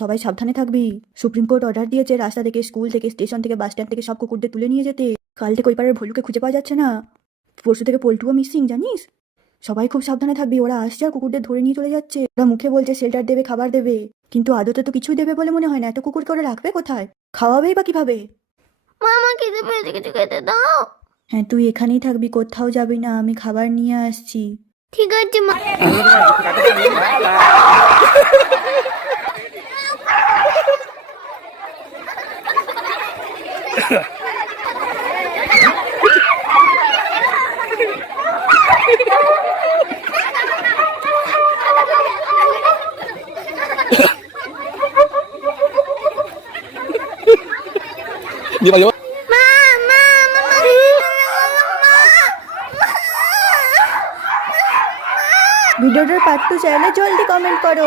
সবাই সাবধানে থাকবি। সুপ্রিম কোর্ট অর্ডার দিয়েছে রাস্তা থেকে, স্কুল থেকে, স্টেশন থেকে, বাস স্ট্যান্ড থেকে সব কুকুরদের তুলে নিয়ে যেতে। কাল থেকে ওই পাড়ার ভলুকে খুঁজে পাওয়া যাচ্ছে না। পরশু থেকে পল্টুও মিসিং, জানিস? সবাই খুব সাবধানে থাকবি। ওরা আসছে আর কুকুরদের ধরে নিয়ে চলে যাচ্ছে। ওরা মুখে বলছে শেল্টার দেবে, খাবার দেবে, কিন্তু আদতে তো কিছুই দেবে বলে মনে হয় না। এত কুকুরকে ওরা রাখবে কোথায়? খাওয়াবেই বা কিভাবে? মা, আমার খিদে পেয়েছে, কিছু খেতে দাও। হ্যাঁ, তুই এখানেই থাকবি, কোথাও যাবি না, আমি খাবার নিয়ে আসছি। ঠিক আছে মা। Di ba yun? মা, মা, মামা ভিডিওটার পার্ট 2 চাইলে জলদি কমেন্ট করো।